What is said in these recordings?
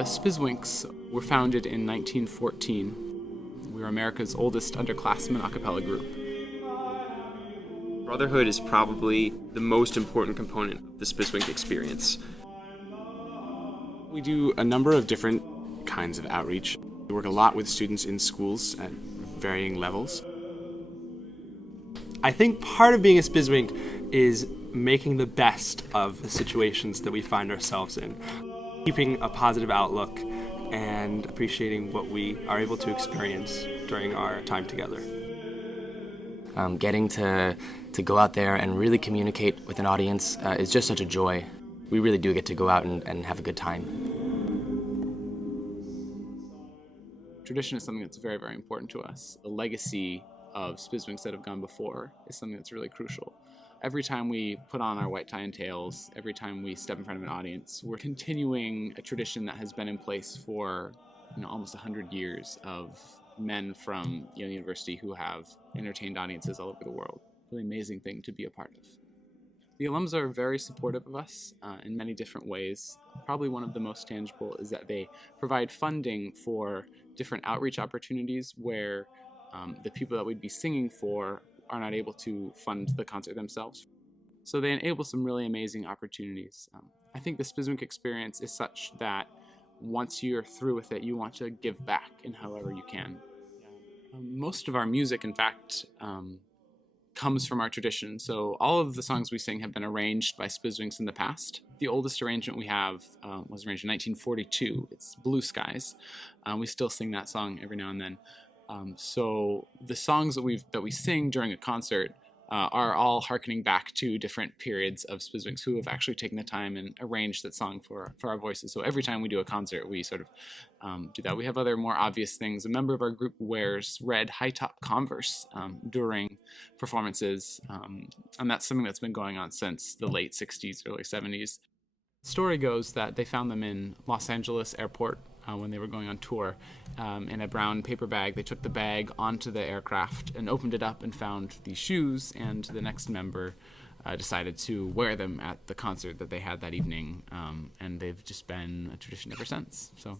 The Spizzwinks were founded in 1914. We were America's oldest underclassmen a cappella group. Brotherhood is probably the most important component of the Spizzwink experience. We do a number of different kinds of outreach. We work a lot with students in schools at varying levels. I think part of being a Spizzwink is making the best of the situations that we find ourselves in, keeping a positive outlook and appreciating what we are able to experience during our time together. Getting to go out there and really communicate with an audience is just such a joy. We really do get to go out and have a good time. Tradition is something that's very, very important to us. The legacy of Spizzwinks that have gone before is something that's really crucial. Every time we put on our white tie and tails, every time we step in front of an audience, we're continuing a tradition that has been in place for almost 100 years of men from Yale University who have entertained audiences all over the world. Really amazing thing to be a part of. The alums are very supportive of us in many different ways. Probably one of the most tangible is that they provide funding for different outreach opportunities where the people that we'd be singing for are not able to fund the concert themselves. So they enable some really amazing opportunities. I think the Spizzwink experience is such that once you're through with it, you want to give back in however you can. Most of our music, in fact, comes from our tradition. So all of the songs we sing have been arranged by Spizzwinks in the past. The oldest arrangement we have was arranged in 1942. It's Blue Skies. We still sing that song every now and then. So the songs that we sing during a concert are all hearkening back to different periods of Spizzwinks who have actually taken the time and arranged that song for our voices. So every time we do a concert, we sort of do that. We have other more obvious things. A member of our group wears red high-top Converse during performances, and that's something that's been going on since the late 60s, early 70s. The story goes that they found them in Los Angeles airport when they were going on tour in a brown paper bag. They took the bag onto the aircraft and opened it up and found these shoes, and the next member decided to wear them at the concert that they had that evening, and they've just been a tradition ever since. So,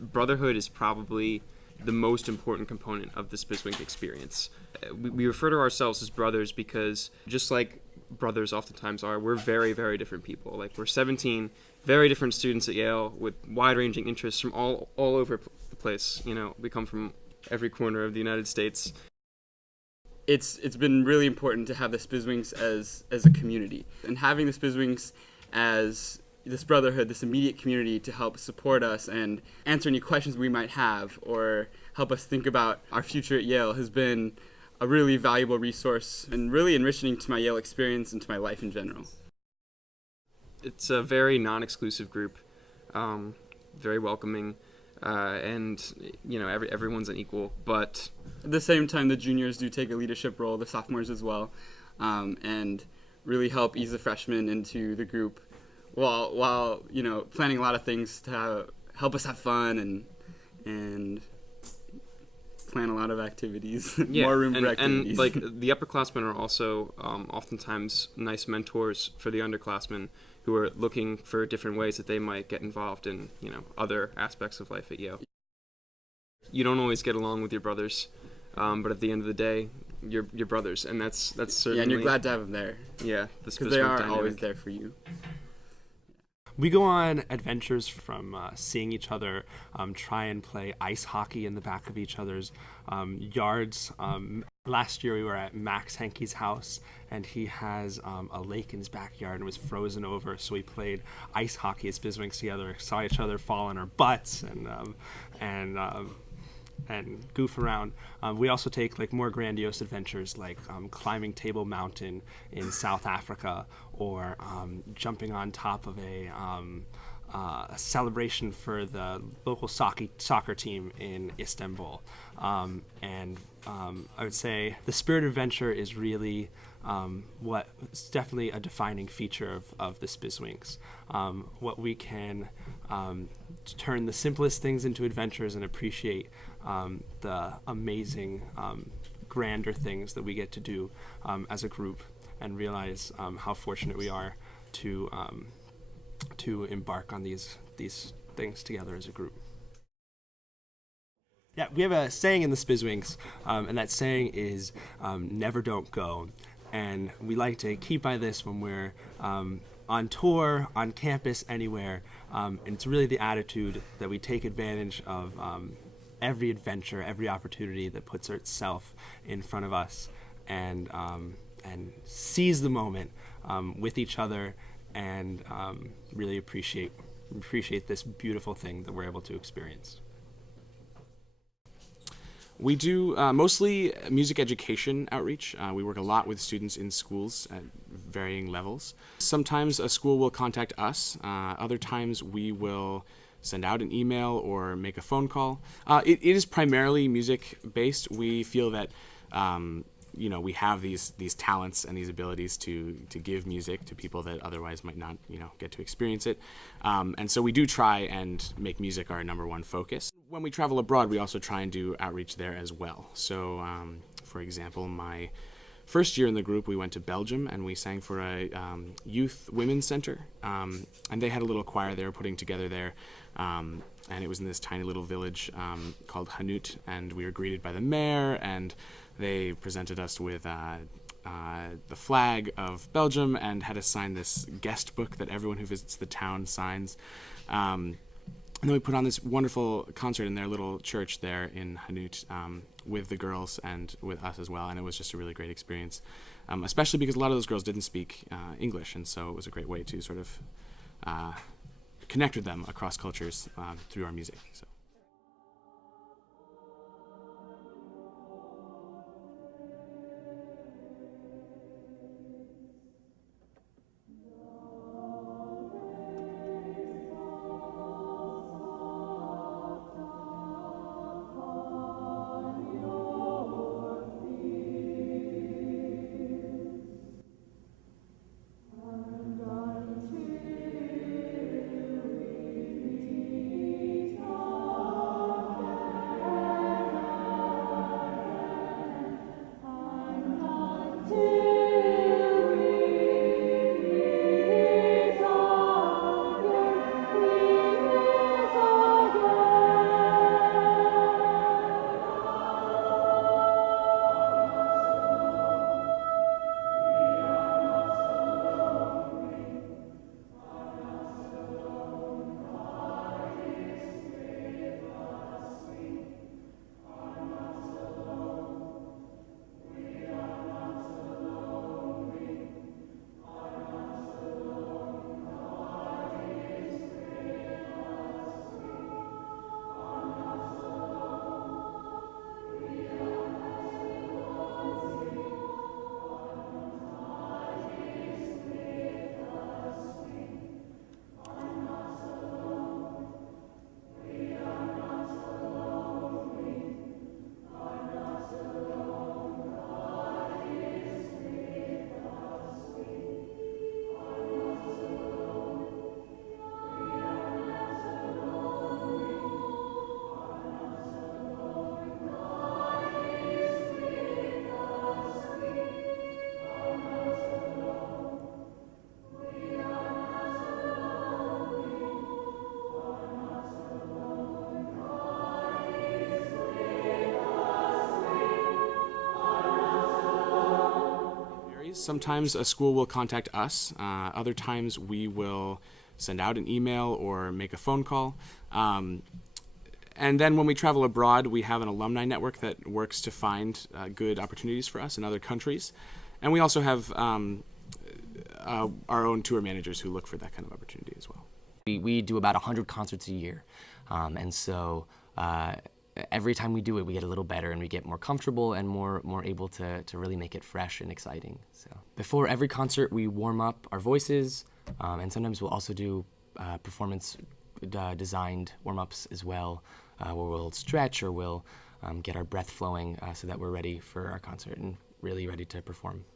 Brotherhood is probably the most important component of the Spizzwink experience. We refer to ourselves as brothers because just like brothers oftentimes are, we're very, very different people. Like, we're 17 very different students at Yale with wide-ranging interests from all over the place. We come from every corner of the United States. It's been really important to have the Spizzwinks as a community, and having the Spizzwinks as this brotherhood, this immediate community to help support us and answer any questions we might have or help us think about our future at Yale has been a really valuable resource and really enriching to my Yale experience and to my life in general. It's a very non-exclusive group, very welcoming, and everyone's an equal. But at the same time, the juniors do take a leadership role, the sophomores as well, and really help ease the freshmen into the group, while planning a lot of things to help us have fun and plan a lot of activities. Yeah, more room for activities. And like the upperclassmen are also oftentimes nice mentors for the underclassmen who are looking for different ways that they might get involved in other aspects of life at Yale. You don't always get along with your brothers, but at the end of the day, you're brothers, and that's certainly and you're glad to have them there. Yeah, because they are always there for you. We go on adventures from seeing each other try and play ice hockey in the back of each other's yards. Last year we were at Max Henke's house, and he has a lake in his backyard and it was frozen over, so we played ice hockey as Spizzwinks together, saw each other fall on our butts and goof around. We also take more grandiose adventures like climbing Table Mountain in South Africa, or jumping on top of a celebration for the local soccer team in Istanbul. I would say the spirit of adventure is really it's definitely a defining feature of the Spizzwinks. What we can turn the simplest things into adventures and appreciate the amazing, grander things that we get to do as a group, and realize how fortunate we are to embark on these things together as a group. Yeah, we have a saying in the Spizzwinks, and that saying is never don't go. And we like to keep by this when we're on tour, on campus, anywhere. And it's really the attitude that we take advantage of every adventure, every opportunity that puts itself in front of us, and seize the moment with each other, and really appreciate this beautiful thing that we're able to experience. We do mostly music education outreach. We work a lot with students in schools at varying levels. Sometimes a school will contact us. Other times we will send out an email or make a phone call. It is primarily music-based. We feel that we have these talents and these abilities to give music to people that otherwise might not get to experience it. And so we do try and make music our number one focus. When we travel abroad, we also try and do outreach there as well. So, for example, my first year in the group, we went to Belgium and we sang for a youth women's center. And they had a little choir they were putting together there. And it was in this tiny little village called Hanut. And we were greeted by the mayor, and they presented us with the flag of Belgium and had us sign this guest book that everyone who visits the town signs. And then we put on this wonderful concert in their little church there in Hanut with the girls and with us as well. And it was just a really great experience, especially because a lot of those girls didn't speak English. And so it was a great way to sort of connect with them across cultures through our music. So. Sometimes a school will contact us. Other times we will send out an email or make a phone call. And then when we travel abroad, we have an alumni network that works to find good opportunities for us in other countries. And we also have our own tour managers who look for that kind of opportunity as well. We do about 100 concerts a year. And so every time we do it, we get a little better and we get more comfortable and more able to really make it fresh and exciting. So before every concert, we warm up our voices, and sometimes we'll also do performance designed warm-ups as well, where we'll stretch or we'll get our breath flowing so that we're ready for our concert and really ready to perform.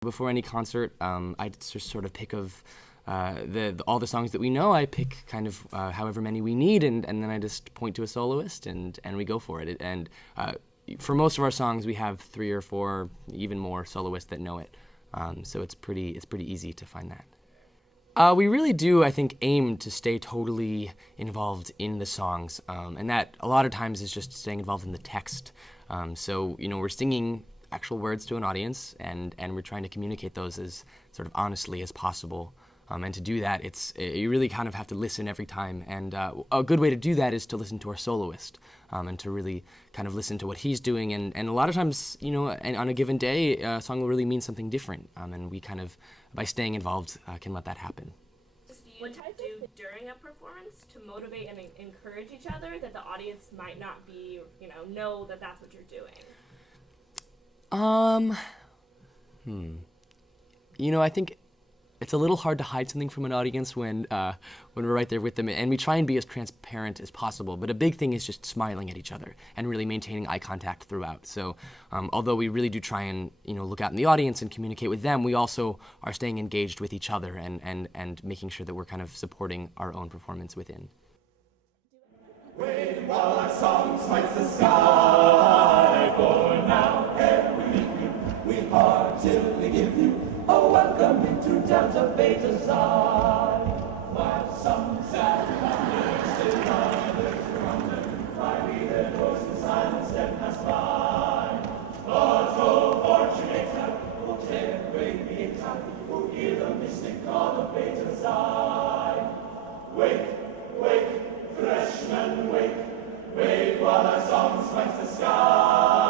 Before any concert, I just sort of pick of all the songs that we know. I pick kind of however many we need, and then I just point to a soloist and we go for it. And for most of our songs, we have 3 or 4, even more soloists that know it. So it's pretty easy to find that. We really do, I think, aim to stay totally involved in the songs, and that a lot of times is just staying involved in the text. So, we're singing actual words to an audience, and we're trying to communicate those as sort of honestly as possible. And to do that, you really kind of have to listen every time. And a good way to do that is to listen to our soloist, and to really kind of listen to what he's doing. And a lot of times, and on a given day, a song will really mean something different. And we kind of, by staying involved, can let that happen. What do you do during a performance to motivate and encourage each other that the audience might not be, know that that's what you're doing? I think it's a little hard to hide something from an audience when we're right there with them, and we try and be as transparent as possible. But a big thing is just smiling at each other and really maintaining eye contact throughout. So, although we really do try and look out in the audience and communicate with them, we also are staying engaged with each other and making sure that we're kind of supporting our own performance within. Wait while our song smites the sky, for now ere we leave you, we heartily give you a welcome into Delta Beta Xi. While some sad and still others wonder why we heard voices in silence that pass by. But oh, fortunate night, oh, clear great big time, who hear the mystic call of Beta Xi. Wake, wake, freshmen, wake, wake while our song smites the sky.